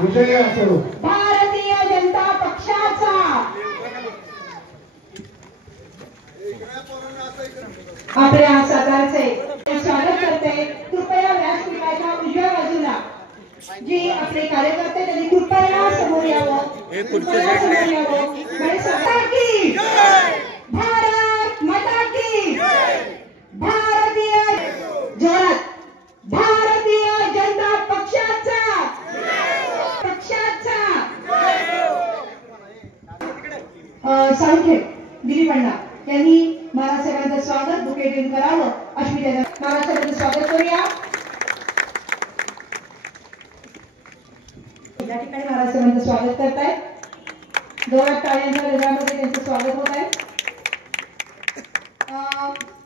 विजयी असो भारतीय जनता पक्षाचा आपल्या सातारचे स्वागत करते। कृपया व्यासपीठाच्या उजव्या बाजूला जी आपले कार्यकर्ते त्यांनी कृपया समोर यावं, समोर यावं। भारत माता की भारतीय जोरात भारतीय जनता पक्षाचा साळुंखे दिलीप अण्णा यांनी महाराष्ट्राचं स्वागत बुके देऊन करावं अशी महाराष्ट्राचं स्वागत करूया। या ठिकाणी महाराष्ट्राचं स्वागत करतायत। जोरात टाळ्यांच्या गजरामध्ये त्यांचं स्वागत होत आहे।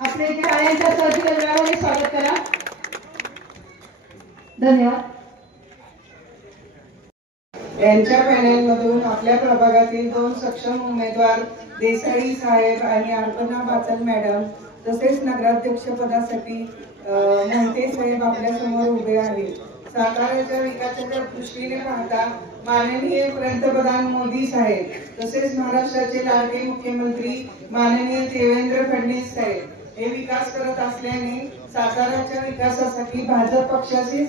आपले टाळ्यांच्या गजरामध्ये स्वागत करा। धन्यवाद। यांच्या पॅनेलमधून आपल्या प्रभागातील 2 सक्षम उमेदवार देसाई साहेब आणि अर्पणा बाचल मॅडम तसेच नगराध्यक्ष पदासाठी मोहिते साहेब आपल्या समोर उभे आहेत। साताऱ्याच्या विकासाच्या दृष्टीने पाहता माननीय पंतप्रधान मोदी साहेब तसेच महाराष्ट्राचे लाडके मुख्यमंत्री माननीय देवेंद्र फडणवीस साहेब हे विकास करत असल्याने साताऱ्याच्या विकासासाठी भाजप पक्षाचे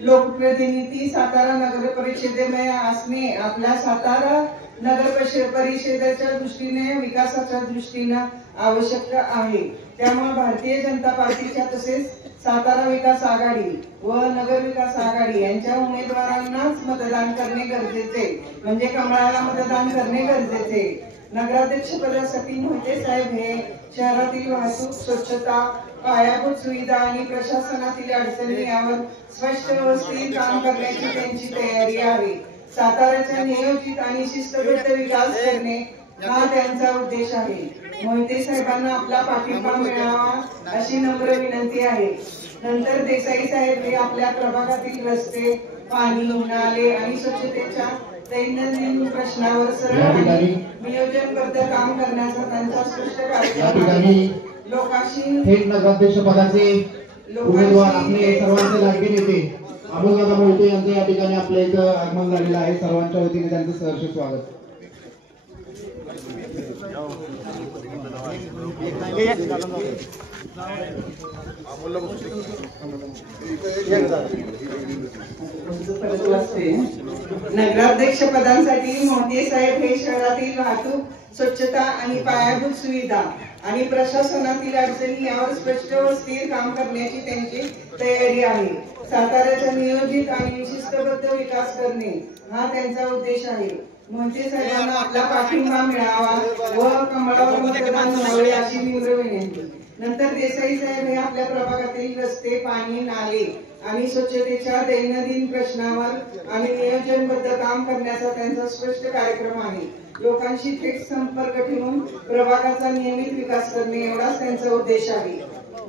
लोकप्रतिनिधी सातारा नगर परिषदेमध्ये असणे आपल्या सातारा नगर परिषदेच्या दृष्टीने विकासाच्या दृष्टीने आवश्यक आहे। त्यामुळे भारतीय जनता पार्टीच्या तसेच सातारा विकास आघाडी व नगर विकास आघाडी यांच्या उमेदवारांनाच मतदान करणे गरजेचे, म्हणजे कमळाला मतदान करणे गरजेचे। नगराध्यक्ष पदासाठी मोहिते साहेब हे शहरातील वाहतूक, स्वच्छता, पायाभूत सुविधा आणि प्रशासनातील अडचणी यावर स्पष्ट व स्थिर काम करण्याची त्यांची तयारी आहे। साताऱ्याचा नियोजित आणि शिस्तबद्ध विकास करणे हा त्यांचा उद्देश आहे। मोहिते साहेबांना आपला पाठिंबा मिळावा अशी नम्र विनंती आहे। नंतर देसाई साहेब हे आपल्या प्रभागातील रस्ते, पाणी, नाले आणि स्वच्छतेच्या दैनंदिन प्रश्नावर सरळ नियोजनबद्ध काम करण्याचा त्यांचा स्पष्ट कार्यक्रम आहे। लोकांशी थेट नगराध्यक्ष पदाचे उमेदवार आपले सर्वांचे लाडके नेते अमोलदादा मोहिते यांचे या ठिकाणी आपल्या इथं आगमन झालेलं आहे। सर्वांच्या वतीने त्यांचं सहर्ष स्वागत। नगराध्यक्ष पदांसाठी मोहिते साहेब हे शहरातील वाहतूक, स्वच्छता आणि पायाभूत सुविधा आणि प्रशासनातील अडचणी यावर स्पष्ट व स्थिर काम करण्याची त्यांची तयारी आहे। साताऱ्याचा नियोजित आणि शिस्तबद्ध विकास करणे हा त्यांचा उद्देश आहे। मोहिते साहेबांना आपला पाठिंबा मिळावा व कमळावर मतदान व्हावे अशी नम्र विनंती। नंतर देसाई साहेब हे आपल्या प्रभागातील रस्ते, पाणी, नाले आणि स्वच्छतेच्या दैनंदिन प्रश्नावर आणि नियोजनबद्ध काम करण्याचा त्यांचा स्पष्ट कार्यक्रम आहे। लोकांशी थेट संपर्क ठेवून प्रभागाचा नियमित विकास करणे एवढाच त्यांचा उद्देश आहे।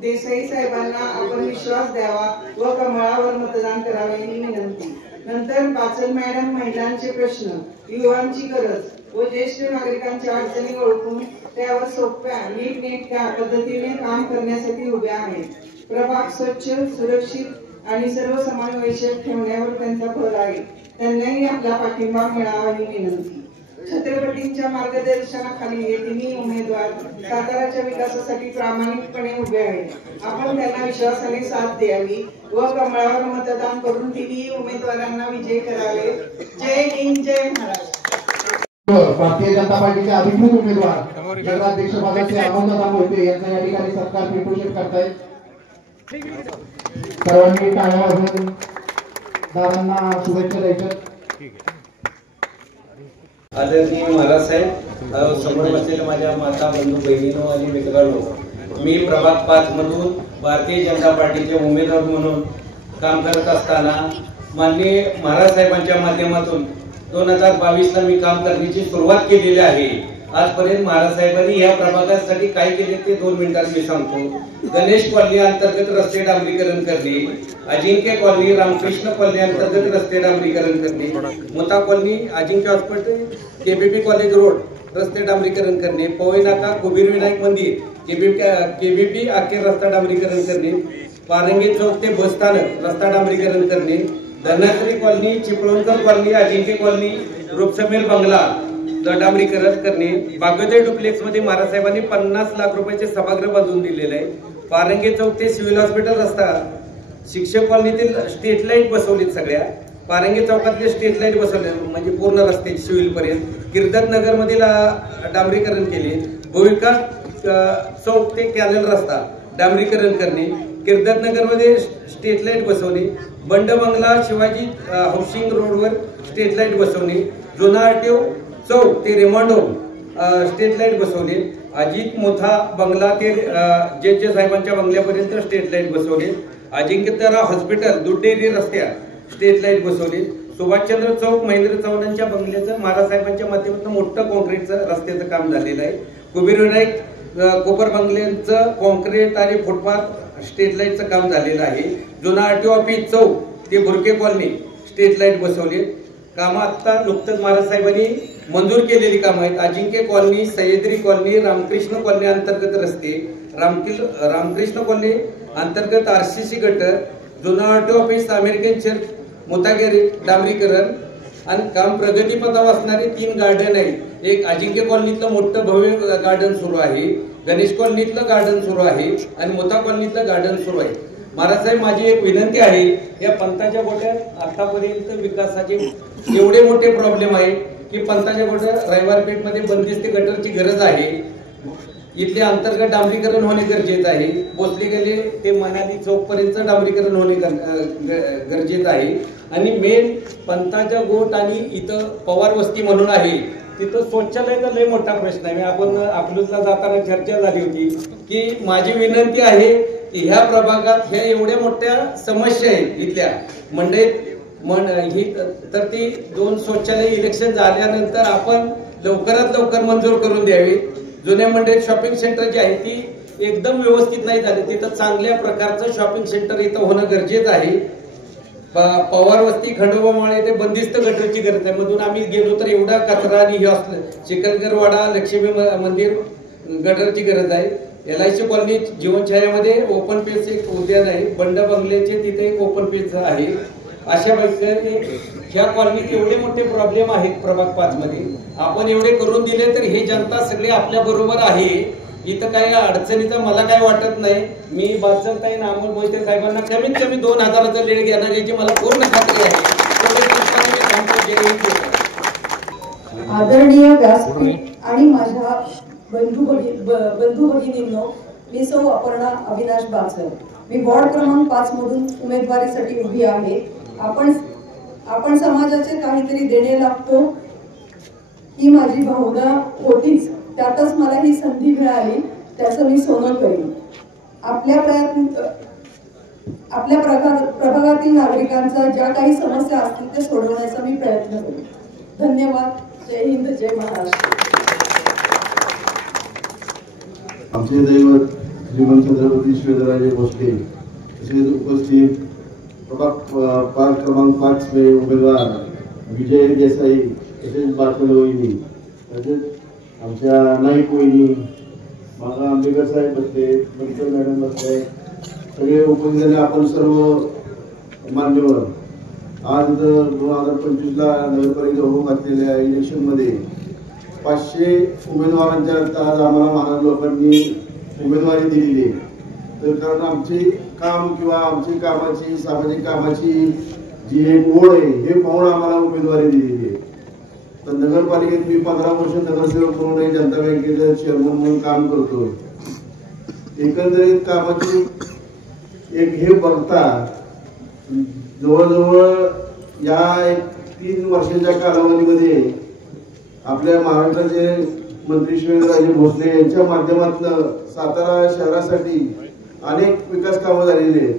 देसाई साहेबांना आपण विश्वास द्यावा व कमळावर मतदान करावे ही विनंती। नंतर बाचल मॅडम महिलांचे प्रश्न, युवांची गरज व ज्येष्ठ नागरिकांच्या अडचणी ओळखून त्यावर सोप्या नीटनेटक्या पद्धतीने काम करण्यासाठी उभ्या आहेत। प्रभाग स्वच्छ, सुरक्षित आणि सर्वसमावेशक ठेवण्यावर त्यांचा भर आहे। त्यांनाही आपला पाठिंबा मिळावा ही विनंती। छत्रपतींच्या मार्गदर्शनाखाली हे तिन्ही उमेदवार साताऱ्याच्या विकासासाठी प्रामाणिकपणे उभे आहेत। आपण त्यांना विश्वासाने साथ द्यावी व कमळावर मतदान करून तिन्ही उमेदवारांना विजयी करावे। जय हिंद, जय महाराष्ट्र। भारतीय जनता पार्टीचे अधिकृत उमेदवार नगराध्यक्ष पदाचे अमोलदादा मोहिते यांचा या ठिकाणी सत्कार पिंटू करतायत। सर्वांनी टाळ्या वाजवून दादांना शुभेच्छा द्यायच्या। आदरणीय महाराज साहेब, समोर बसलेल्या माझ्या माता, बंधू, बहिणींनो आणि मित्रांनो, मी प्रभाग 5 मधून भारतीय जनता पार्टीचे उमेदवार म्हणून काम करत असताना माननीय महाराज साहेबांच्या माध्यमातून 2022 ला मी काम करण्याची सुरुवात केलेली आहे। आजपर्यंत महाराज साहेबांनी या प्रभागासाठी काय केले ते 2 मिनिटात मी सांगतो। गणेश कॉलनी अंतर्गत रस्ते डांबरीकरण करणे, अजिंक्य कॉलनी, रामकृष्ण कॉलनी अंतर्गत रस्ते डांबरीकरण करणे, मुता कॉलनी, अजिंक्य हॉस्पिटल, केबीपी कॉलेज रोड रस्ते डांबरीकरण करणे, पवई नाका, कुबीर विनायक मंदिर, केबीपी अखेर रस्ता डांबरीकरण करणे, पारंगी चौक ते बस स्थानक रस्ता डांबरीकरण करणे, धनश्री कॉलनी, चिपळूणकर कॉलनी, अजिंक्य कॉलनी, रूपसमीर बंगला डांबरीकरण करणे. बागोदे डुप्लेक्स मध्ये महाराज साहेबांनी 50 लाख रुपयाचे सभागृह बांधून दिलेले आहे. पारंगे चौक ते सिव्हिल हॉस्पिटल रस्ता, शिक्षक कॉलनीतील स्ट्रीट लाईट बसवलीत सगळ्या. पारंगे चौकातले स्ट्रीट लाईट बसवले म्हणजे पूर्ण रस्ते सिव्हिल पर्यंत. कीर्तन नगर मधील डांबरीकरण केले. भूविकास चौक ते कॅनल रस्ता डांबरीकरण करणे. कीर्तन नगर मध्ये स्ट्रीट लाईट बसवणे. बंड बंगला शिवाजी हाऊसिंग रोडवर स्ट्रीट लाईट बसवणे. जुना आरटीओ चौक ते रेमांडो स्ट्रीट लाईट बसवले. अजित मोथा बंगला ते जे साहेबांच्या बंगल्यापर्यंत स्ट्रीट लाईट बसवले. अजिंक्यतारा हॉस्पिटल दुड्डेरी रस्त्या स्ट्रीट लाईट बसवली. सुभाषचंद्र चौक महेंद्र चव्हाणांच्या बंगल्याचं महाराज साहेबांच्या माध्यमातून मोठं कॉन्क्रीटचं रस्त्याचं काम झालेलं आहे. कुबेर विनायक कोपर बंगल्यांचं कॉन्क्रीट आणि फुटपाथ स्ट्रीट लाईटचं काम झालेलं आहे. जुना आरटीओ ऑफिस चौक ते भुरके कॉलनी स्ट्रीट लाईट बसवली. कामं आता नुकतंच महाराज साहेबांनी मंजूर केलेली कामं आहेत. Ajinkya colony, Sahyadri colony, Ramakrishna colony अंतर्गत रस्ते, रामकृष्ण कॉलनी अंतर्गत आरसीसी गटर, जुना आरटीओ ऑफिस, अमेरिकन चर्च, मुतागेरी डांबरीकरण आणि काम प्रगतीपथावर असणारे 3 गार्डन आहेत. एक अजिंक्य कॉलनीतलं मोठं भव्य गार्डन सुरू आहे, गणेश कॉलनीतलं गार्डन सुरू आहे आणि मुता कॉलनीतलं गार्डन सुरू आहे. महाराज साहेब, माझी एक विनंती आहे, या पंथाच्या गोट्यात आतापर्यंत विकासाचे एवढे मोठे प्रॉब्लेम आहे की पंथाच्या गोट्यात रविवारपेठ मध्ये बंदिस्त गटरची गरज आहे. इथले अंतर्गत डांबरीकरण होणे गरजेचं आहे. भोसले गल्ली ते मनाली चौक पर्यंत डांबरीकरण होणे गरजेचं आहे. आणि मेन पंथाच्या गोट आणि इथं पवार वस्ती म्हणून आहे, तिथं शौचालयाचा लय मोठा प्रश्न आहे. आपण अकलूजला जाताना चर्चा झाली होती की माझी विनंती आहे की ह्या प्रभागात ह्या एवढ्या मोठ्या समस्या आहेत इथल्या मंडईत ही, तर ती 2 शौचालय इलेक्शन झाल्यानंतर आपण लवकरात लवकर मंजूर करून द्यावी. जुन्या मंडईत शॉपिंग सेंटर जी आहे ती एकदम व्यवस्थित नाही झाली. तिथं चांगल्या प्रकारचं शॉपिंग सेंटर इथं होणं गरजेचं आहे. पवार वस्ती, खंडोबामाळे ते बंदिस्त गटरची गरज आहे. मधून आम्ही गेलो तर एवढा कचरा आणि हे असलं. चिखलगरवाडा, लक्ष्मी मंदिर गटरची गरज आहे. LIC कॉलनी जीवनछायामध्ये ओपन पेस एक उद्यान आहे. बंड बंगल्याचे तिथे एक ओपन पेस आहे. अशा प्रकारे ह्या कॉलनीत एवढे मोठे प्रॉब्लेम आहेत प्रभाग 5 मध्ये. आपण एवढे करून दिले तर हे जनता सगळे आपल्या बरोबर आहे. इथं काही अडचणीचं मला काय वाटत नाही. मी बादशाहताई अमोल मोहिते साहेबांना कमीत कमी 2000चा लीड घेणार याची मला पूर्ण खात्री आहे. आदरणीय व्यासपीठ आणि माझ्या बंधू भगिनींनो, मी सौ अपर्णा अविनाश बाचर. मी वॉर्ड क्रमांक 5 मधून उमेदवारीसाठी उभी आहे. आपण समाजाचे काहीतरी देणे लागतो ही माझी भावना होतीच. त्यातच मला ही संधी मिळाली, त्याचं मी सोनं करीन. आपल्या प्रभागातील नागरिकांचा ज्या काही समस्या असतील ते सोडवण्याचा मी प्रयत्न करेन. धन्यवाद. जय हिंद, जय महाराष्ट्र. आमचे दैवत श्रीमंत छत्रपती शिवाजीराजे भोसले तसेच उपस्थित प्रभाग 5 क्रमांक 5 चे उमेदवार विजय देसाई, तसेच बाचल वहिनी, तसेच आमच्या नाईक वहिनी, मागा आंबेकर साहेब बसले, पंकज मॅडम बसले, सगळे उपस्थित आपण सर्व मान्यवर. आज 2025ला नगरपालिका होऊ घातलेल्या इलेक्शनमध्ये 500 उमेदवारांच्या आज आम्हाला महाराज लोकांनी उमेदवारी दिलेली आहे. तर कारण आमचे काम किंवा आमची कामाची, सामाजिक कामाची जी एक ओढ आहे हे पाहून आम्हाला उमेदवारी दिलेली आहे. तर नगरपालिकेत मी 15 वर्ष नगरसेवक म्हणून जनता बँकेचं चेअरमन म्हणून काम करतोय. एकंदरीत कामाची एक हे बघता जवळजवळ या 3 वर्षाच्या कालावधीमध्ये आपल्या महाराष्ट्राचे मंत्री शिवाजीराजे भोसले यांच्या माध्यमातून सातारा शहरासाठी अनेक विकास कामं झालेली आहेत.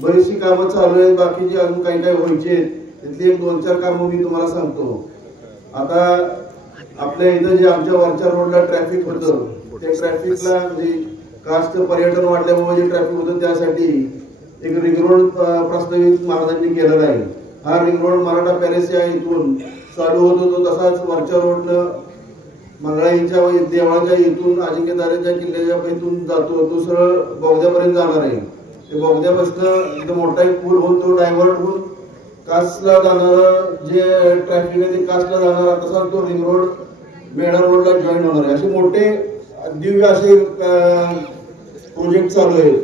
बरीचशी कामं चालू आहेत, बाकीची अजून काही काही व्हायची आहेत. तिथली 1-2-4 कामं मी तुम्हाला सांगतो. आता आपल्या इथं जे आमच्या वरच्या रोडला ट्रॅफिक होतं त्या ट्रॅफिकला म्हणजे कास्ट पर्यटन वाढल्यामुळे जे ट्रॅफिक होतं त्यासाठी एक रिंग रोड प्रस्तावित महाराजांनी केलेला आहे. हा रिंग रोड मराठा पॅलेस या इथून चालू होतो, तो तसाच वरच्या रोडनं मंगळाईच्या देवळाच्या इथून अजिंक्यताऱ्याच्या किल्ल्याच्या इथून जातो, तो सरळ बोगद्यापर्यंत जाणार आहे. ते बोगद्यापासून एकदम मोठा एक पूल होऊन तो डायव्हर्ट होऊन कासला जाणार जे ट्रॅफिक आहे ते कासला जाणार, तसा तो रिंग रोड मेडा रोडला जॉईन होणार आहे. असे मोठे दिव्य असे प्रोजेक्ट चालू आहेत,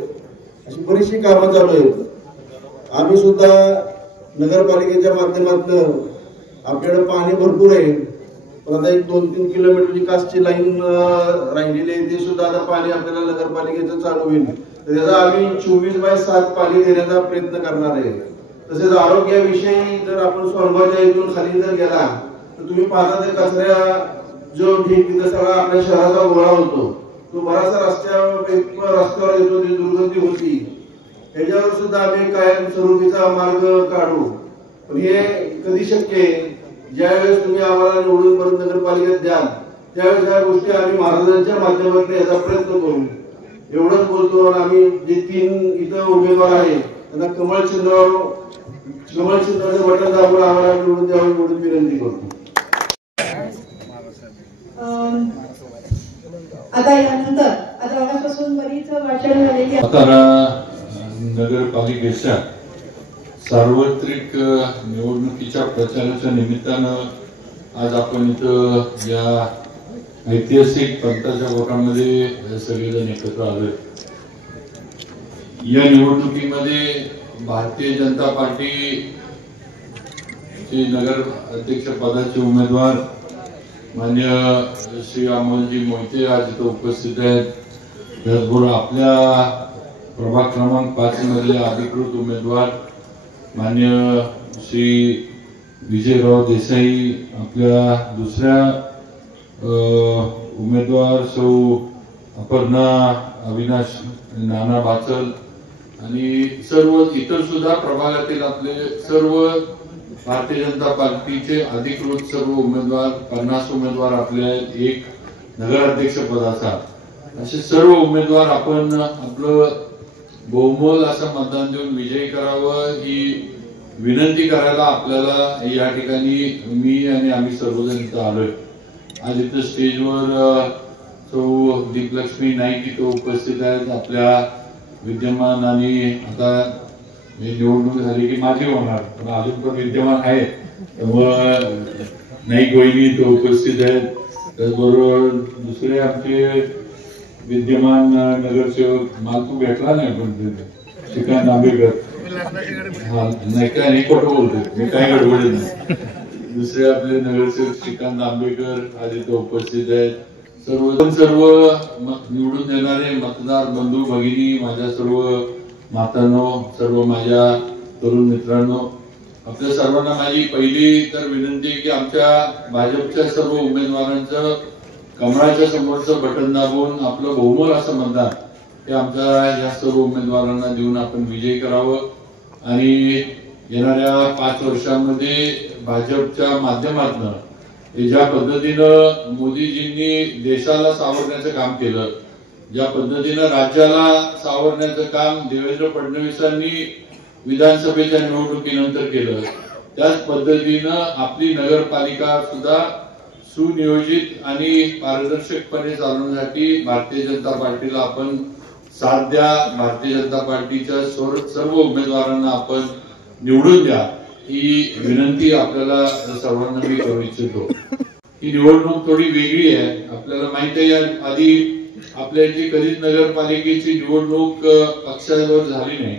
अशी बरीचशी कामं चालू आहेत. आम्ही सुद्धा नगरपालिकेच्या माध्यमातून आपल्याकडे पाणी भरपूर आहे, पण आता एक 2-3 किलोमीटरची कासची लाईन राहिलेली आहे, ते सुद्धा आता पाणी आपल्याला नगरपालिकेचं चालू होईल. तर त्याचा आम्ही 24/7 पाणी देण्याचा प्रयत्न करणार आहे. तसेच आरोग्याविषयी जर आपण सोनगावच्या इथून खाली जर गेला तर तुम्ही पाहता ते कचऱ्या जो ढीग तिथं सगळा आपल्या शहराचा गोळा होतो, तो बराचसा रस्त्यावर येतो, ती दुर्गंधी होती. त्याच्यावर सुद्धा आम्ही कायमस्वरूपीचा मार्ग काढू. पण हे कधी शक्य आहे? ज्यावेळेस तुम्ही आम्हाला निवडून परत नगरपालिकेत द्याल त्यावेळेस ह्या गोष्टी आम्ही महाराजांच्या माध्यमातून याचा प्रयत्न करू. एवढंच बोलतो. आम्ही जे 3 इथं उमेदवार आहेत त्यांना कमळ चिन्हाचं बटन दाबून आम्हाला निवडून द्यावं एवढी विनंती करतो. आता यानंतर आता आजपासून बरीच भाषण झालेली सातारा नगरपालिकेच्या सार्वत्रिक निवडणुकीच्या प्रचाराच्या निमित्तानं आज आपण इथं या ऐतिहासिक पंथाच्या गोटामध्ये सगळेजण एकत्र आलोय. या निवडणुकीमध्ये भारतीय जनता पार्टीचे नगर अध्यक्ष पदाचे उमेदवार मान्य श्री अमोलजी मोहिते आज इथं उपस्थित आहेत. त्याचबरोबर आपल्या प्रभाग क्रमांक 5 मधले अधिकृत उमेदवार मान्य श्री विजयराव देसाई, आपल्या दुसऱ्या उमेदवार सौ अपर्णा अविनाश नाना बाचल आणि सर्व इतर सुद्धा प्रभागातील आपले सर्व भारतीय जनता पार्टीचे अधिकृत सर्व उमेदवार 50 उमेदवार आपले आहेत. एक नगराध्यक्ष पदाचा असे सर्व उमेदवार आपण आपलं बहुमोल असं मतदान देऊन विजयी करावं ही विनंती करायला आपल्याला या ठिकाणी मी आणि आम्ही सर्वजण इथं आलोय. आज इथं स्टेजवर सौ दीपलक्ष्मी नाईक इथं उपस्थित आहेत. आपल्या विद्यमान आणि आता निवडणूक झाली की माझी होणार पण अजून पण विद्यमान आहेत त्यामुळं नाईक वहिनी इथं उपस्थित आहेत. त्याचबरोबर दुसरे आमचे विद्यमान नगरसेवक मला तू भेटला नाही पण श्रीकांत आंबेकर नाही काय नाही खोटं बोलतोय मी काय गडबडीत नाही. दुसरे आपले नगरसेवक श्रीकांत आंबेकर आज इथं उपस्थित आहेत. सर्व निवडून देणारे मतदार बंधू भगिनी, माझ्या सर्व मातांनो, सर्व माझ्या तरुण मित्रांनो, आपल्या सर्वांना माझी पहिली तर विनंती आहे की आमच्या भाजपच्या सर्व उमेदवारांचं कमळाच्या समोरचं बटन दाबून आपलं बहुमोल असं मतदान हे आमच्या या सर्व उमेदवारांना देऊन आपण विजयी करावं आणि येणाऱ्या 5 वर्षांमध्ये भाजपच्या माध्यमातून ज्या पद्धतीनं मोदीजींनी देशाला सावरण्याचं काम केलं, ज्या पद्धतीनं राज्याला सावरण्याचं काम देवेंद्र फडणवीसांनी विधानसभेच्या निवडणुकीनंतर केलं, त्याच पद्धतीनं आपली नगरपालिका सुद्धा सुनियोजित आणि पारदर्शकपणे चालवण्यासाठी भारतीय जनता पार्टीला आपण साथ द्या. भारतीय जनता पार्टीच्या सर्व उमेदवारांना आपण निवडून द्या ही विनंती आपल्याला सर्वांना मी करू इच्छितो. ही निवडणूक थोडी वेगळी आहे. आपल्याला माहिती आहे आधी आपल्या इथे कधीच नगरपालिकेची निवडणूक पक्षावर झाली नाही.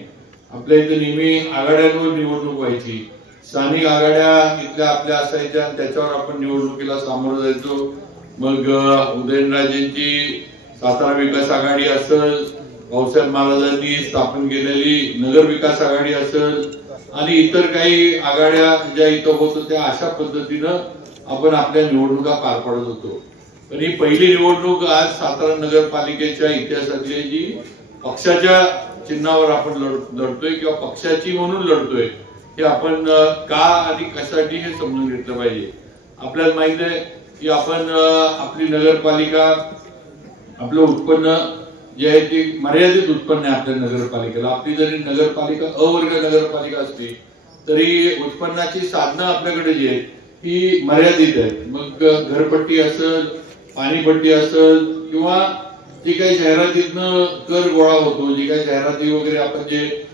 आपल्या इथे नेहमी आघाड्यांवर निवडणूक व्हायची. स्थानिक आघाड्या इथल्या आपल्या असायच्या, त्याच्यावर आपण निवडणुकीला सामोरं जायचो. मग उदयनराजेंची सातारा विकास आघाडी असेल, भाऊसाहेब महाराजांनी स्थापन केलेली नगर विकास आघाडी असेल आणि इतर काही आघाड्या ज्या इथं होत होत्या, अशा पद्धतीनं आपण आपल्या निवडणुका पार पाडत होतो. पण ही पहिली निवडणूक आज सातारा नगरपालिकेच्या इतिहासातली जी पक्षाच्या चिन्हावर आपण लढतोय किंवा पक्षाची म्हणून लढतोय, हे आपण का आणि कशासाठी हे समजून घेतलं पाहिजे. आपल्याला माहित आहे की आपण आपली नगरपालिका, आपलं उत्पन्न जे आहे ते मर्यादित उत्पन्न आहे आपल्या नगरपालिकेला. आपली जरी नगरपालिका अवर्ग नगरपालिका असली तरी उत्पन्नाची साधनं आपल्याकडे जी आहेत ती मर्यादित आहेत. मग घरपट्टी असेल, पाणीपट्टी असेल किंवा जे काही जाहिरातीतनं कर गोळा होतो, जे काही जाहिराती वगैरे आपण जे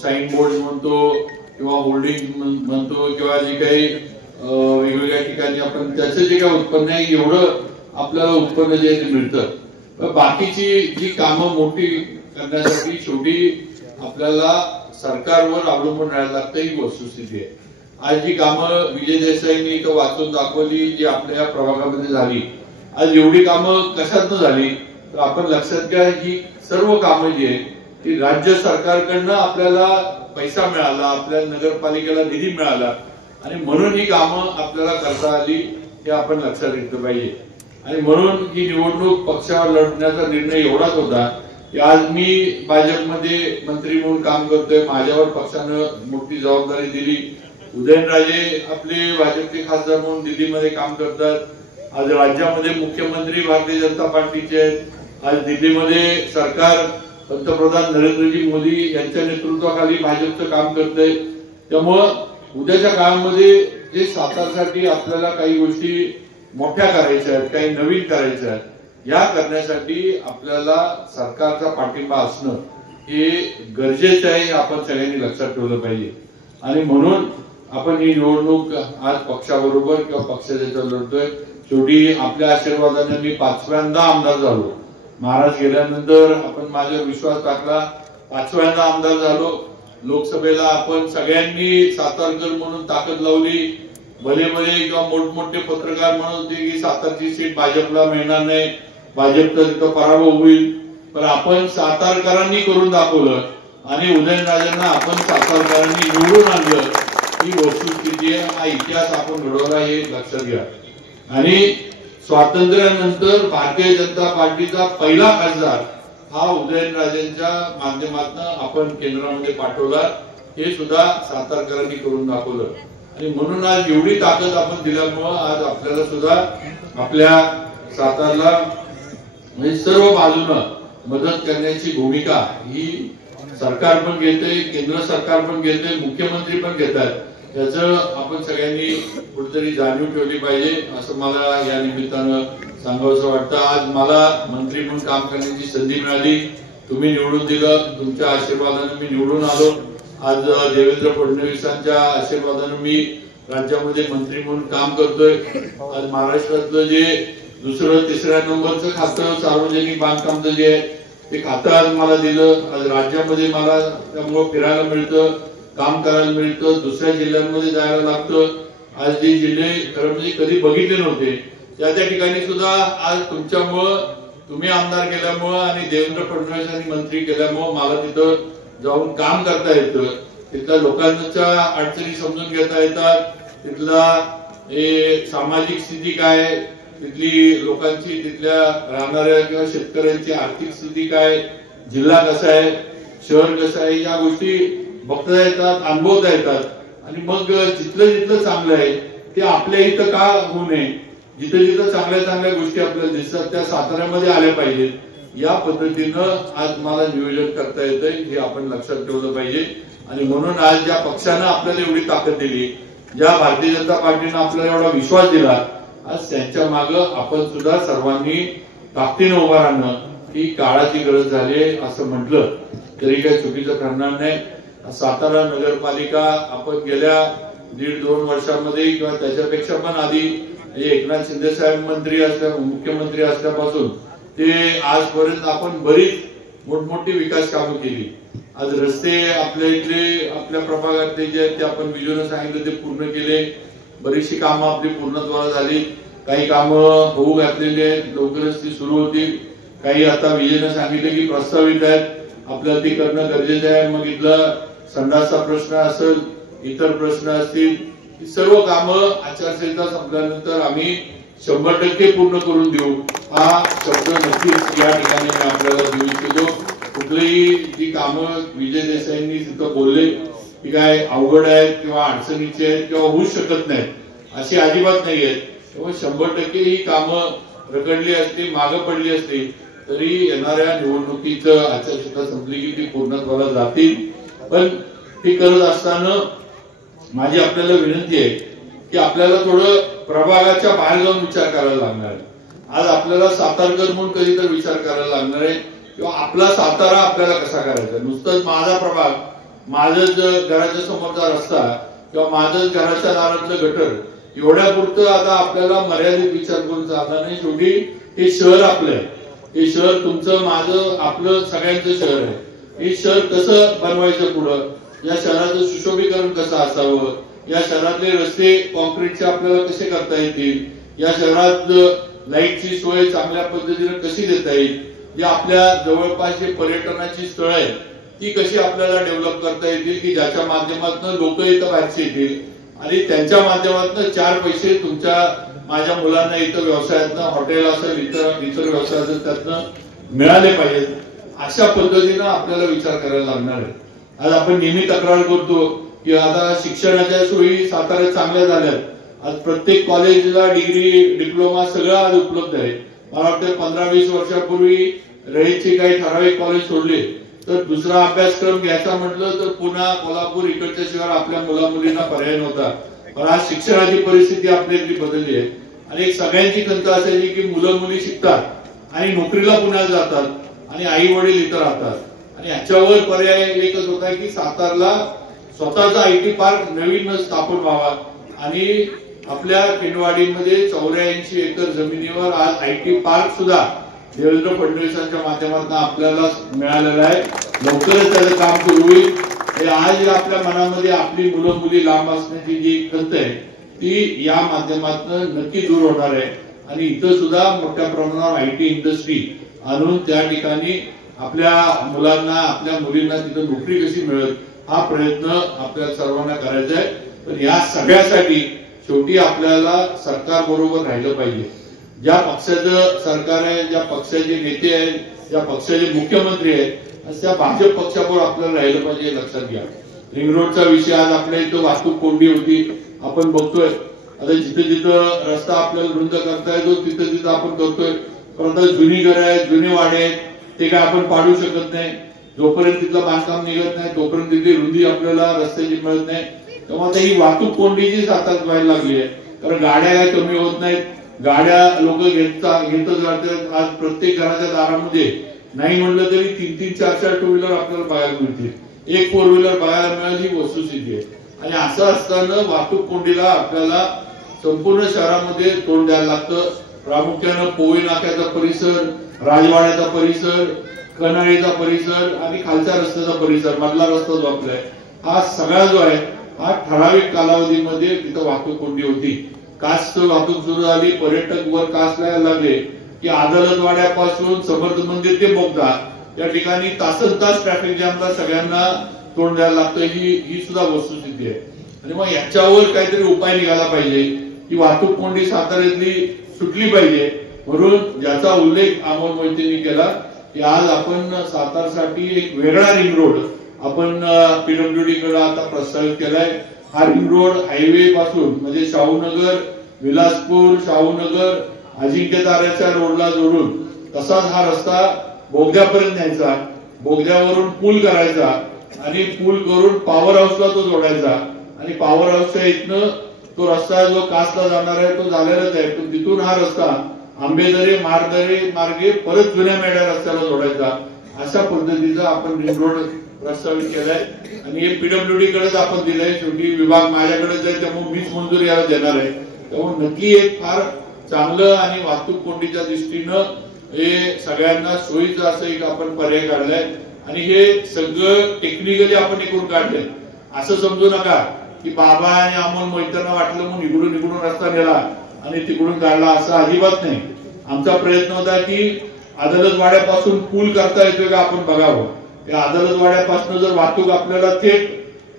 साईन बोर्ड म्हणतो किंवा होल्डिंग म्हणतो किंवा जे काही वेगवेगळ्या ठिकाणी आपण त्याचं जे काही उत्पन्न आहे एवढं आपल्याला उत्पन्न जे मिळतं. बाकीची जी कामं मोठी करण्यासाठी शेवटी आपल्याला सरकारवर अवलंबून राहायला लागतं, ही वस्तुस्थिती आहे. आज जी कामं विजय देसाईंनी इथं वाचून दाखवली, जी आपल्या या प्रभागामध्ये झाली, आज एवढी कामं कशातनं झाली तर आपण लक्षात घ्या, ही सर्व कामं जी आहेत ती राज्य सरकारकडनं आपल्याला पैसा मिळाला, आपल्या नगरपालिकेला निधी मिळाला आणि म्हणून ही कामं आपल्याला करता आली, हे आपण लक्षात घेतलं पाहिजे. आणि म्हणून ही निवडणूक पक्षावर लढण्याचा निर्णय एवढाच होता की आज मी भाजपमध्ये मंत्री म्हणून काम करतोय, माझ्यावर पक्षानं मोठी जबाबदारी दिली. उदयनराजे आपले भाजपचे खासदार म्हणून दिल्लीमध्ये काम करतात. आज राज्यामध्ये मुख्यमंत्री भारतीय जनता पार्टीचे आहेत. आज दिल्लीमध्ये सरकार पंतप्रधान नरेंद्रजी मोदी यांच्या नेतृत्वाखाली भाजपचं काम करतंय. त्यामुळं उद्याच्या काळामध्ये जे सातारसाठी आपल्याला काही गोष्टी मोठ्या करायच्या आहेत, काही नवीन करायच्या आहेत, या करण्यासाठी आपल्याला सरकारचा पाठिंबा असणं हे गरजेचं आहे, आपण सगळ्यांनी लक्षात ठेवलं पाहिजे. आणि म्हणून आपण ही निवडणूक आज पक्षाबरोबर किंवा पक्षाच्या लढतोय. शेवटी आपल्या आशीर्वादाने मी 5व्यांदा आमदार झालो. महाराज गेल्यानंतर आपण माझ्यावर विश्वास टाकला, 5व्यांदा आमदार झालो. लोकसभेला आपण सगळ्यांनी सातारकर म्हणून ताकद लावली. भले किंवा मोठमोठे पत्रकार म्हणत होते की सातारची सीट भाजपला मिळणार नाही, भाजपचा तिथं पराभव होईल. पण आपण सातारकरांनी करून दाखवलं आणि उदयनराजेंना आपण सातारकरांनी निवडून आणलं. ही वस्तुस्थिती आहे, हा इतिहास आपण घडवला, हे लक्षात घ्या. आणि स्वातंत्र्यानंतर भारतीय जनता पार्टीचा पहिला खासदार हा उदयनराजेंच्या माध्यमातून आपण केंद्रामध्ये पाठवला, हे सुद्धा सातारकरांनी करून दाखवलं. आणि म्हणून आज एवढी ताकद आपण दिल्यामुळं आज आपल्याला सुद्धा आपल्या सातारला म्हणजे सर्व बाजूनं मदत करण्याची भूमिका ही सरकार पण घेते, केंद्र सरकार पण घेते, मुख्यमंत्री पण घेतात. त्याचं आपण सगळ्यांनी कुठेतरी जाणीव ठेवली पाहिजे, असं मला या निमित्तानं सांगावंसं वाटतं. आज मला मंत्री म्हणून काम करण्याची संधी मिळाली, तुम्ही निवडून दिलं, तुमच्या आशीर्वादाने मी निवडून आलो. आज देवेंद्र फडणवीसांच्या आशीर्वादाने मी राज्यामध्ये मंत्री म्हणून काम करतोय. आज महाराष्ट्रातलं जे दुसरं तिसऱ्या नंबरचं खातं सार्वजनिक बांधकामचं जे आहे ते खातं आज मला दिलं. आज राज्यामध्ये मला त्यामुळं फिरायला मिळतं, काम करायला मिळतं, दुसऱ्या जिल्ह्यांमध्ये जायला लागतं. आज जे जिल्हे खरं म्हणजे कधी बघितले नव्हते त्या ठिकाणी सुद्धा आज तुमच्यामुळं, तुम्ही आमदार केल्यामुळं आणि देवेंद्र फडणवीसांनी मंत्री केल्यामुळं मला तिथं जाऊन काम करता येतं. तिथल्या लोकांच्या अडचणी समजून घेता येतात, तिथला सामाजिक स्थिती काय, तिथली लोकांची, तिथल्या राहणाऱ्या किंवा शेतकऱ्यांची आर्थिक स्थिती काय, जिल्हा कसा आहे, शहर कसं आहे, या गोष्टी बघता येतात, अनुभवता येतात. आणि मग जिथलं जिथलं चांगलं आहे ते आपल्या इथं का होऊ नये, जिथं जिथं चांगल्या गोष्टी आपल्याला दिसतात त्या साताऱ्यामध्ये आल्या पाहिजेत. या पद्धतीनं आज मला नियोजन करता येतंय, हे आपण लक्षात ठेवलं पाहिजे. आणि म्हणून आज ज्या पक्षानं आपल्याला एवढी ताकद दिली, ज्या भारतीय जनता पार्टीनं आपल्याला एवढा विश्वास दिला, आज त्यांच्या मागं आपण सुद्धा सर्वांनी ताकदीनं उभा राहणं ही काळाची गरज झाली असं म्हटलं तरी काही चुकीचं ठरणार नाही. सातारा नगरपालिका आपण गेल्या 1.5-2 वर्षांमध्ये किंवा त्याच्यापेक्षा पण आधी एकनाथ शिंदे साहेब मुख्यमंत्री असल्यापासून ते आजपर्यंत आपण बरीच मोठमोठी विकास कामं केली. आज रस्ते आपल्या इथले, आपल्या प्रभागातले जे आहेत ते आपण विजून सांगितलं ते पूर्ण केले. बरीचशी कामं आपली पूर्णत्वाला झाली. काही कामं होऊ घातलेली आहेत, लवकरच ती सुरू होतील. काही आता विजयनं सांगितलं की प्रस्तावित आहेत, आपल्याला ती करणं गरजेचं आहे. मग इथला संडासचा प्रश्न असेल, इतर प्रश्न असतील, ही सर्व कामं आचारसंहिता संपल्यानंतर आम्ही 100% पूर्ण करून देऊ, हा शब्द नक्कीच या ठिकाणी मी आपल्याला देऊ इच्छितो. कुठलीही जी कामं विजय देसाईंनी तिथं बोलले की काय अवघड आहेत किंवा अडचणीची आहेत किंवा होऊ शकत नाहीत, अशी अजिबात नाही आहेत. त्यामुळे 100% ही कामं रखडली असली, मागं पडली असली तरी येणाऱ्या निवडणुकीचं आचारसंहिता संपली की ती पूर्णत्वाला जातील. पण ती करत असताना माझी आपल्याला विनंती आहे की आपल्याला थोडं प्रभागाच्या बाहेर जाऊन विचार करायला लागणार आहे. आज आपल्याला सातारकर म्हणून कधीतरी विचार करायला लागणार आहे किंवा आपला सातारा आपल्याला कसा करायचा. नुसतंच माझा प्रभाग माझंच घराच्या समोरचा रस्ता किंवा माझंच घराच्या दारातलं गटर एवढ्या पुरतं आता आपल्याला मर्यादित विचार करून चालणार नाही. शेवटी हे शहर आपलं आहे, हे शहर तुमचं माझं आपलं सगळ्यांचं शहर आहे. हे शहर कसं बनवायचं पुढं, या शहराचं सुशोभीकरण कसं असावं, या शहरातले रस्ते कॉन्क्रीटचे आपल्याला कसे करता येतील, या शहरात लाईटची सोय चांगल्या पद्धतीने कशी देता येईल, जे आपल्या जवळपास जे पर्यटनाची स्थळं आहेत ती कशी आपल्याला डेव्हलप करता येतील की ज्याच्या माध्यमातून लोक इथं बाहेरचे येतील आणि त्यांच्या माध्यमातून 4 पैसे तुमच्या माझ्या मुलांना इथं व्यवसायातनं, हॉटेल असेल इतर व्यवसाय असेल त्यातनं मिळाले पाहिजेत. अशा पद्धतीनं आपल्याला विचार करायला लागणार आहे. आज आपण नेहमी तक्रार करतो की आता शिक्षणाच्या सोयी साताऱ्यात चांगल्या झाल्यात. आज प्रत्येक कॉलेजला डिग्री डिप्लोमा सगळं आज उपलब्ध आहे. मला वाटतं 15-20 वर्षापूर्वी रहितचे काही ठराविक कॉलेज सोडले तर दुसरा अभ्यासक्रम घ्यायचा म्हटलं तर पुन्हा कोल्हापूर इकडच्या शिवाय आपल्या मुला मुलींना पर्याय नव्हता. पण आज शिक्षणाची परिस्थिती आपल्यातली बदलली आहे आणि एक सगळ्यांची खंत असायची की मुलं मुली शिकतात आणि नोकरीला पुण्याला जातात आणि आई वडील इथं राहतात आणि याच्यावर पर्याय एकच होता की सातारला स्वतःचा IT पार्क नवीन स्थापन व्हावा आणि आपल्या खिंडवाडीमध्ये 84 एकर जमिनीवर आज IT पार्क सुद्धा देवेंद्र फडणवीसांच्या माध्यमातून आपल्याला मिळालेलं आहे. लवकरच त्याचं काम सुरू होईल. आज आपल्या मनामध्ये आपली मुलं मुली लांब असण्याची जी खंत आहे ती या माध्यमातून नक्की दूर होणार आहे आणि इथं सुद्धा मोठ्या प्रमाणावर IT इंडस्ट्री आणून त्या ठिकाणी आपल्या मुलांना आपल्या मुलींना तिथं नोकरी कशी मिळेल हा प्रयत्न आपल्या सर्वांना करायचा आहे. पण या सगळ्यासाठी शेवटी आपल्याला सरकार बरोबर राहिलं पाहिजे. ज्या पक्षाचं सरकार आहे, ज्या पक्षाचे नेते आहेत, ज्या पक्षाचे मुख्यमंत्री आहेत त्या भाजप पक्षाबरोबर आपल्याला राहिलं पाहिजे लक्षात घ्या. रिंग रोडचा विषय आज आपल्या इथं वाहतूक कोंडी होती आपण बघतोय. आता जिथे जिथं रस्ता आपल्याला रुंद करता येतो तिथं तिथं आपण करतोय. परंतु जुनी घरं आहेत, जुने वाडे आहेत ते काय आपण पाडू शकत नाही. जोपर्यंत तिथलं बांधकाम निघत नाही तोपर्यंत तिथली रुंदी आपल्याला रस्त्याची मिळत नाही. तेव्हा आता ही वाहतूक कोंडीची सातारात व्हायला लागली आहे. कारण गाड्या काय कमी होत नाहीत, गाड्या लोक घेतच राहतात. आज प्रत्येक घराच्या दारामध्ये नाही म्हणलं तरी 3-3, 4-4 टू व्हीलर आपल्याला बघायला मिळतील. एक 4 व्हीलर बघायला मिळाल ही वस्तुस्थिती आहे. आणि असं असताना वाहतूक कोंडीला आपल्याला संपूर्ण शहरामध्ये तोंड द्यायला लागतं. प्रामुख्यानं पोई नाक्याचा परिसर, राजवाड्याचा परिसर, कनाळीचा परिसर आणि खालच्या रस्त्याचा परिसर, मधला रस्ता जो आपला आहे हा सगळा जो आहे हा ठराविक कालावधीमध्ये तिथं वाहतूक कोंडी होती. कास्ट वाहतूक सुरू झाली, पर्यटक वर कास्ट यायला लागले की अदालतवाड्यापासून समर्थ मंदिर ते बोगदा या ठिकाणी तासनतास ट्रॅफिक जॅमला सगळ्यांना तोंड द्यायला लागतं. ही सुद्धा वस्तुस्थिती आहे. आणि मग याच्यावर काहीतरी उपाय निघाला पाहिजे की वाहतूक कोंडी साताऱ्यातली सुटली पाहिजे. म्हणून ज्याचा उल्लेख अमोल मोहितेंनी केला की आज आपण सातारसाठी एक वेगळा रिंग रोड आपण PWD कडे आता प्रस्तावित केलाय. हा रिंग रोड हायवे पासून म्हणजे शाहूनगर, विलासपूर, शाहूनगर, अजिंक्यताऱ्याच्या रोडला जोडून तसाच हा रस्ता बोगद्यापर्यंत न्यायचा, बोगद्यावरून पूल करायचा आणि पूल करून पॉवर हाऊसला तो जोडायचा आणि पॉवर हाऊसच्या इथनं तो रस्ता जो कासला जाणार आहे तो झालेलाच आहे. पण तिथून हा रस्ता आंबेदरे मारदरे मार्गे परत जुन्या मेढ्या रस्त्याला जोडायचा. अशा पद्धतीचा आपण रिंग रोड प्रस्तावित केलाय आणि हे PWD कडेच आपण दिलंय. शेवटी विभाग माझ्याकडेच आहे त्यामुळे मीच मंजुरी याला देणार आहे. त्यामुळे नक्की एक फार चांगलं आणि वाहतूक कोंडीच्या दृष्टीनं हे सगळ्यांना सोयीचं असं एक आपण पर्याय काढलाय आणि हे सगळं टेक्निकली आपण इकडून काढलंय. असं समजू नका की बाबा आणि अमोल मोहितांना वाटलं म्हणून इकडून रस्ता नेला आणि तिकडून काढला, असं अजिबात नाही. आमचा प्रयत्न होता की अदालतवाड्यापासून पूल करता येतोय का आपण बघावं. या अदालतवाड्यापासून जर वाहतूक आपल्याला थेट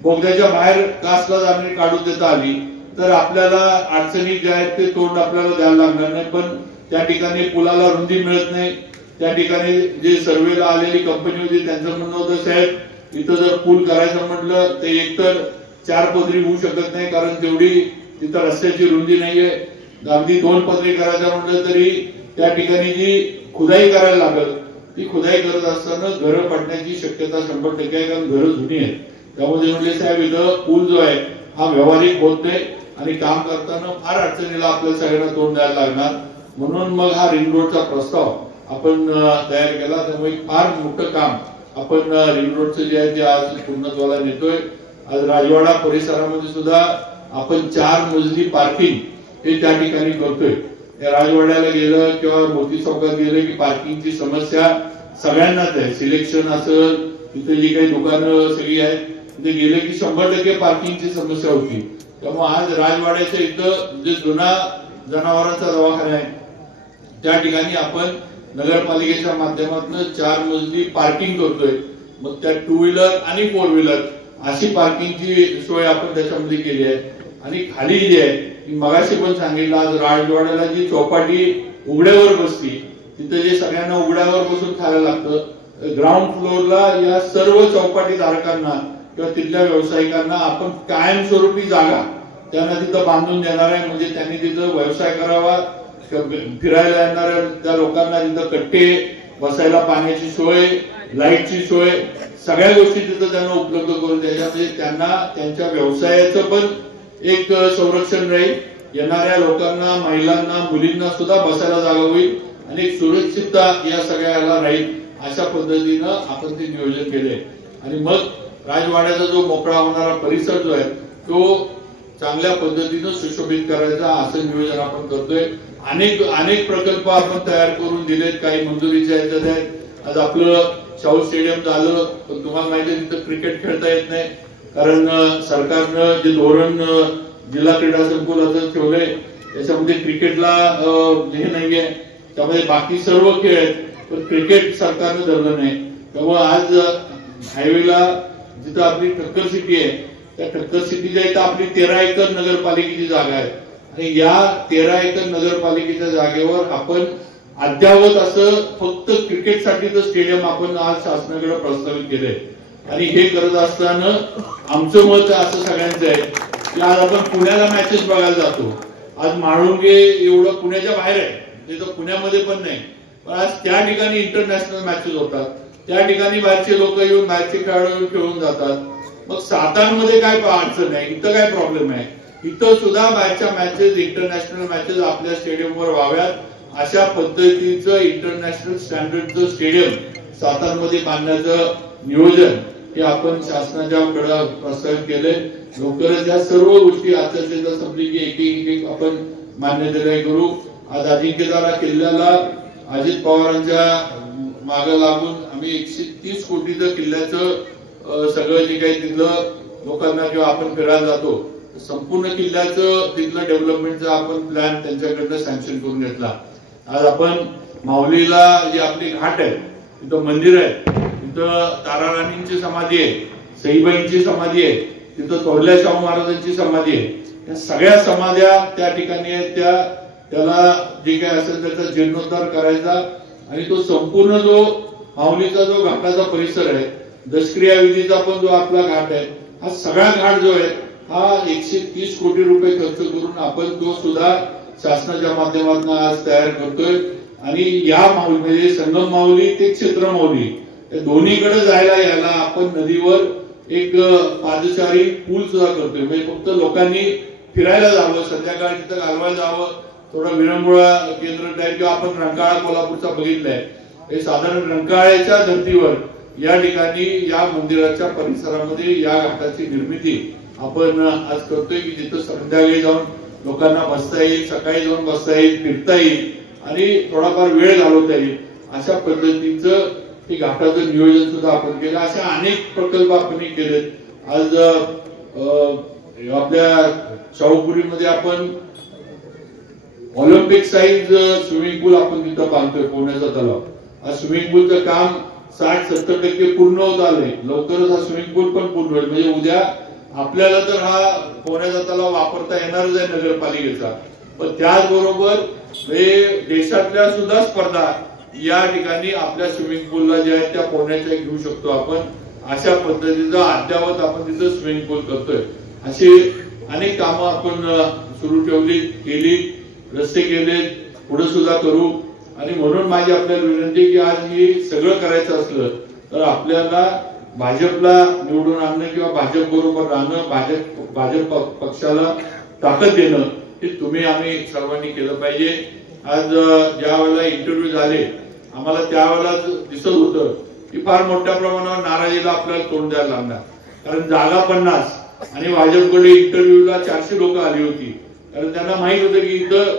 बोगद्याच्या बाहेर कासला जाणारी काढून देता आली तर आपल्याला अडचणी ज्या आहेत ते तोंड आपल्याला द्यायला लागणार नाही. पण त्या ठिकाणी पुलाला रुंदी मिळत नाही. त्या ठिकाणी जे सर्वेला आलेली कंपनी होती त्यांचं म्हणणं होतं साहेब इथं जर पूल करायचं म्हटलं ते एकतर 4 पदरी होऊ शकत नाही कारण तेवढी तिथं रस्त्याची रुंदी नाहीये. अगदी 2 पदरी करायचं म्हटलं तरी त्या ठिकाणी जी खुदाई करायला लागल ती खुदाई करत असताना घरं पडण्याची शक्यता 100% आहे कारण घरं जुनी आहेत. त्यामुळे म्हणले साहेब इथं पूल जो आहे हा व्यावहारिक होत नाही आणि काम करताना फार अडचणीला आपल्याला सगळ्यांना तोंड द्यायला लागणार. म्हणून मग हा रिंग रोडचा प्रस्ताव आपण तयार केला. त्यामुळे फार मोठं काम आपण रिंग रोडचं जे आहे ते आज पूर्णत्वाला नेतोय। आज राजवाडा परिसरामध्ये सुद्धा आपण 4 मजली पार्किंग हे त्या ठिकाणी करतोय। या राजवाड्याला गेलं किंवा मोती चौकात गेलं की पार्किंगची समस्या सगळ्यांनाच आहे। सिलेक्शन असेल, तिथे जी काही दुकानं सगळी आहेत तिथे गेले की 100% पार्किंगची समस्या होती। त्यामुळे आज राजवाड्याच्या इथं जे जुना जनावरांचा दवाखाना आहे त्या ठिकाणी आपण नगरपालिकेच्या माध्यमातून 4 मजली पार्किंग करतोय। मग त्या 2 व्हीलर आणि 4 व्हीलर अशी पार्किंगची सोय आपण त्याच्यामध्ये केली आहे। आणि खाली जी आहे की मगाशी पण सांगितलं, आज राजवाड्याला जी चौपाटी उघड्यावर बसती तिथे जे सगळ्यांना उघड्यावर बसून खायला लागतं, ग्राउंड फ्लोअरला या सर्व चौपाटी धारकांना किंवा तिथल्या व्यावसायिकांना आपण कायमस्वरूपी जागा त्यांना तिथं बांधून देणार आहे। म्हणजे त्यांनी तिथं व्यवसाय करावा, फिरायला येणाऱ्या त्या लोकांना तिथं कट्टे, बसायला पाण्याची सोय, लाईटची सोय, सगळ्या गोष्टी तिथं त्यांना उपलब्ध करून द्यायच्या। म्हणजे त्यांना त्यांच्या व्यवसायाचं पण एक संरक्षण राहील, येणाऱ्या लोकांना, महिलांना, मुलींना सुद्धा बसायला जागा होईल आणि एक सुरक्षितता या सगळ्याला राहील। अशा पद्धतीनं आपण ते नियोजन केले। आणि मग राजवाड्याचा जो मोकळा होणारा परिसर जो आहे तो चांगल्या पद्धतीनं सुशोभित करायचा असं नियोजन आपण करतोय। अनेक प्रकल्प आपण तयार करून दिलेत, काही मंजुरीच्या ह्याच्यात आहेत। आज आपलं शाहू स्टेडियम झालं, पण तुम्हाला माहिती आहे तिथं क्रिकेट खेळता येत नाही, कारण सरकारनं जे धोरण जिल्हा क्रीडा संकुलाचं ठेवलंय त्याच्यामध्ये क्रिकेटला हे नाहीये, त्यामध्ये बाकी सर्व खेळ आहेत पण क्रिकेट सरकारनं धरलं नाही। त्यामुळे आज हायवेला जिथं आपली ठक्कर सिटी आहे त्या ठक्कर सिटीच्या इथं आपली 13 एकर नगरपालिकेची जागा आहे आणि या 13 एकर नगरपालिकेच्या जागेवर आपण अद्यावत असं फक्त क्रिकेटसाठीचं स्टेडियम आपण आज शासनाकडे प्रस्तावित केलंय। आणि हे करत असताना आमचं मत असं सगळ्यांचं आहे की आज आपण पुण्याला मॅचेस बघायला जातो। आज म्हाळुंगे एवढं पुण्याच्या बाहेर आहे, तिथं पुण्यामध्ये पण नाही, पण आज त्या ठिकाणी इंटरनॅशनल मॅचेस होतात, त्या ठिकाणी बाहेरचे लोक येऊन, बाहेरचे खेळाडू येऊन खेळून जातात। मग सातारमध्ये काय अडचण आहे, इथं काय प्रॉब्लेम आहे? इथं सुद्धा बाहेरच्या मॅचेस, इंटरनॅशनल मॅचेस आपल्या स्टेडियमवर व्हाव्यात अशा पद्धतीचं इंटरनॅशनल स्टँडर्डचं स्टेडियम सातारमध्ये बांधण्याचं नियोजन हे आपण शासनाच्या कडे प्रस्तावित केले। लवकरच या सर्व गोष्टी आचारसंहिता संपली की एक आपण मान्यता करू। आज अजिंक्यतारा किल्ल्याला अजित पवारांच्या मागे लागून आम्ही 130 कोटीचं किल्ल्याचं सगळं जे काही तिथलं लोकांना किंवा आपण फिरायला जातो संपूर्ण किल्ल्याचं तिथलं डेव्हलपमेंटचा आपण प्लॅन त्यांच्याकडनं सँक्शन करून घेतला। आज आपण माऊलीला जी आपली घाट आहे तिथं मंदिर आहे, तिथं ताराराणींची समाधी आहे, सईबाईंची समाधी आहे, तिथं थोरल्या शाहू महाराजांची समाधी आहे, या सगळ्या समाध्या त्या ठिकाणी आहेत। त्याला जे काही असेल त्याचा जीर्णोद्धार करायचा आणि तो संपूर्ण जो माऊलीचा जो घाटाचा परिसर आहे, दशक्रिया विधीचा पण जो आपला घाट आहे, हा सगळा घाट जो आहे हा 130 कोटी रुपये खर्च करून आपण तो सुद्धा शासनाच्या माध्यमातून आज तयार करतोय। आणि या माऊली म्हणजे संगम माऊली ते क्षेत्र माऊली या दोन्हीकडे जायला यायला आपण नदीवर एक पादचारी पूल सुद्धा करतोय। म्हणजे फक्त लोकांनी फिरायला जावं, संध्याकाळी तिथं घालवायला जावं, थोडा विरंगुळा केंद्र टाईप किंवा आपण रंकाळा कोल्हापूरचा बघितलाय, हे साधारण रंकाळ्याच्या धर्तीवर या ठिकाणी या मंदिराच्या परिसरामध्ये या घाटाची निर्मिती आपण आज करतोय की जिथं संध्याकाळी जाऊन लोकांना बसता येईल, सकाळी जाऊन बसता येईल, फिरता येईल आणि थोडाफार वेळ घालवता येईल अशा पद्धतीचं हे घाटाचं नियोजन सुद्धा आपण केलं। अशा अनेक प्रकल्प आपण केलेत। आज आपल्या शाहूपुरीमध्ये आपण ऑलिम्पिक साइज स्विमिंग पूल आपण तिथं बांधतोय, पुण्याचा तलाव। आज स्विमिंग पूलचं काम 60-70% पूर्ण होत आलंय, लवकरच हा स्विमिंग पूल पण पूर्ण होईल। म्हणजे उद्या आपल्याला तर हा पुण्याचा तलाव वापरता येणारच आहे नगरपालिकेचा, पण त्याचबरोबर देशातल्या सुद्धा स्पर्धा या ठिकाणी आपल्या स्विमिंग पूलला ज्या आहेत त्या पुण्याच्या घेऊ शकतो आपण। अशा पद्धतीचं अद्यावत आपण तिथं स्विमिंग पूल करतोय। अशी अनेक कामं आपण सुरू ठेवली, केली, रस्ते केले, पुढे सुद्धा करू। आणि म्हणून माझी आपल्याला विनंती की आज हे सगळं करायचं असलं तर आपल्याला भाजपला निवडून आणणं किंवा भाजप बरोबर राहणं, भाजप पक्षाला ताकद देणं हे तुम्ही आम्ही सर्वांनी केलं पाहिजे। आज ज्या वेळेला इंटरव्ह्यू झाले आम्हाला त्यावेळेला दिसत होतं की फार मोठ्या प्रमाणावर नाराजीला आपल्याला तोंड द्यायला लागणार. कारण जागा 50 आणि भाजपकडे इंटरव्ह्यूला 400 लोक आली होती. कारण त्यांना माहित होतं की इथं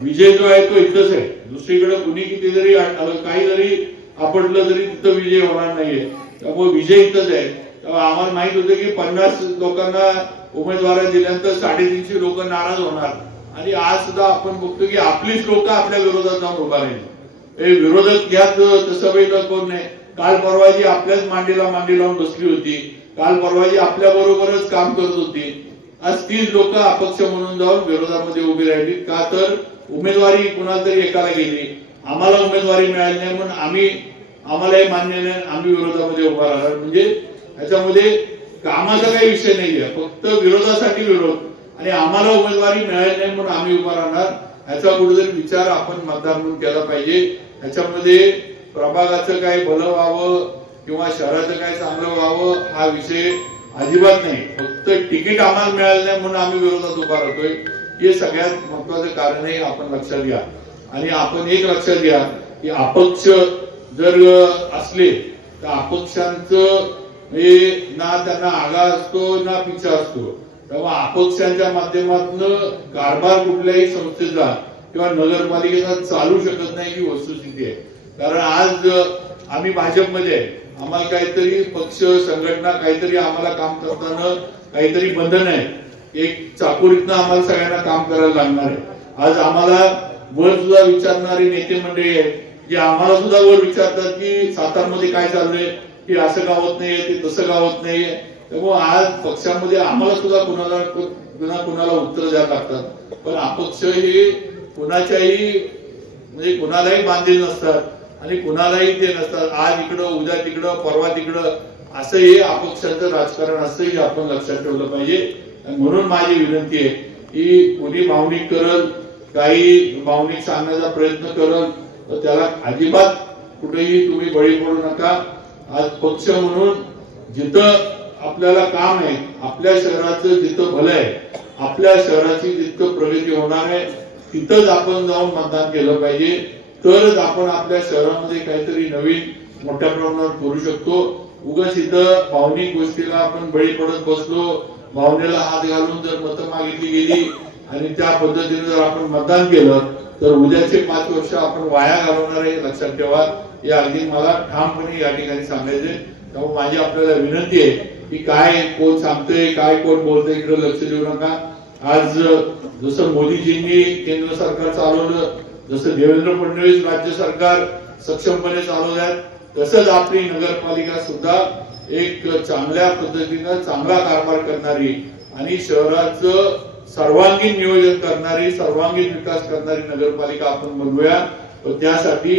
विजय जो आहे तो इथंच आहे. दुसरीकडे कुणी किती जरी काही जरी आपटलं तरी तिथं विजय होणार नाहीये. त्यामुळे विजय इथंच आहे. तेव्हा आम्हाला माहित होतं की 50 लोकांना उमेदवारी दिल्यानंतर 350 लोक नाराज होणार. आणि आज सुद्धा आपण बघतो की आपलीच लोक आपल्या विरोधात जाऊन उभा राहिली. विरोधक यात तसं वेगळं कोण नाही. काल परवाजी आपल्याच मांडीला मांडी लावून बसली होती. काल परवाजी आपल्या बरोबरच काम करत होती. आज तीच लोक अपक्ष म्हणून जाऊन विरोधामध्ये उभी राहिली. का तर उमेदवारी कुणाला तरी एकाला गेली, आम्हाला उमेदवारी मिळाली नाही म्हणून आम्हालाही मान्य नाही, आम्ही विरोधामध्ये उभा राहणार. म्हणजे याच्यामध्ये कामाचा काही विषय नाहीये, फक्त विरोधासाठी विरोध आणि आम्हाला उमेदवारी मिळाली नाही म्हणून आम्ही उभा राहणार. याचा कुठेतरी विचार आपण मतदार म्हणून केला पाहिजे. याच्यामध्ये प्रभागाचं काय भलं व्हावं किंवा शहराचं काय चांगलं व्हावं हा विषय अजिबात नाही. फक्त तिकीट आम्हाला मिळालं नाही म्हणून आम्ही विरोधात उभा राहतोय, हे सगळ्यात महत्वाचं कारण आहे. आपण लक्षात घ्या. आणि आपण एक लक्षात घ्या की अपक्ष जर असले तर अपक्षांचं ना त्यांना आगा असतो ना पिछा असतो. तेव्हा अपक्षांच्या माध्यमातून कारभार कुठल्याही संस्थेचा किंवा नगरपालिकेचा चालू शकत नाही ही वस्तुस्थिती आहे. कारण आज आम्ही भाजपमध्ये आहे, आम्हाला काहीतरी पक्ष संघटना काहीतरी आम्हाला काम करताना काहीतरी बंधन आहे. एक चाकोरीतनं आम्हाला सगळ्यांना काम करायला लागणार आहे. आज आम्हाला वर सुद्धा विचारणारी नेते मंडळी आहेत जे आम्हाला सुद्धा वर विचारतात की सातारमध्ये काय चाललंय, की असं का होत नाहीये, ते तसं का होत नाहीये. त्यामुळे आज पक्षामध्ये आम्हाला सुद्धा कुणाला उत्तर द्यायला लागतात. पण अपक्ष हे कुणाच्याही म्हणजे कुणालाही बांधील नसतात आणि कुणालाही ते नसतात. आज इकडं उद्या तिकडं परवा तिकडं असं हे अपक्षाचं राजकारण असं हे आपण लक्षात ठेवलं पाहिजे. म्हणून माझी विनंती आहे की कोणी भावनिक करल, काही भावनिक सांगण्याचा प्रयत्न करल तर त्याला अजिबात कुठेही तुम्ही बळी पडू नका. आज पक्ष म्हणून जिथं आपल्याला काम आहे, आपल्या शहराचं जिथं भलं आहे, आपल्या शहराची जिथं प्रगती होणार आहे तिथंच आपण जाऊन मतदान केलं पाहिजे. तरच आपण आपल्या शहरामध्ये काहीतरी नवीन मोठ्या प्रमाणावर करू शकतो. उगाच इथं भावनिक गोष्टीला आपण बळी पडत बसलो, भावनेला हात घालून जर मतं मागितली गेली आणि त्या पद्धतीने जर आपण मतदान केलं तर उद्याचे 5 वर्ष आपण वाया घालवणार आहे, लक्षात ठेवा. हे अगदी मला ठामपणे या ठिकाणी सांगायचंय. त्यामुळे माझी आपल्याला विनंती आहे की काय कोण सांगतोय काय कोण बोलतोय इकडे लक्ष देऊ नका. आज जसं मोदीजींनी केंद्र सरकार चालवलं, जसं देवेंद्र फडणवीस राज्य सरकार सक्षमपणे चालवल्यात, तसंच आपली नगरपालिका सुद्धा एक चांगल्या पद्धतीनं चांगला कारभार करणारी आणि शहराचं सर्वांगीण नियोजन करणारी, सर्वांगीण विकास करणारी नगरपालिका आपण बनवूया. त्यासाठी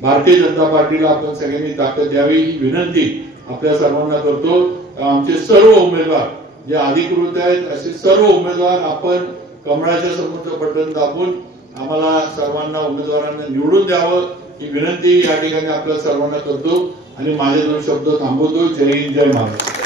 भारतीय जनता पार्टीला आपण सगळ्यांनी ताकद द्यावी ही विनंती आपल्या सर्वांना करतो. आमचे सर्व उमेदवार जे अधिकृत आहेत असे सर्व उमेदवार आपण कमळाच्या समोरचं बटन दाबून आम्हाला सर्वांना उमेदवारांना निवडून द्यावं ही विनंती या ठिकाणी आपल्या सर्वांना करतो आणि माझे 2 शब्द थांबवतो. जय हिंद, जय महाराष्ट्र.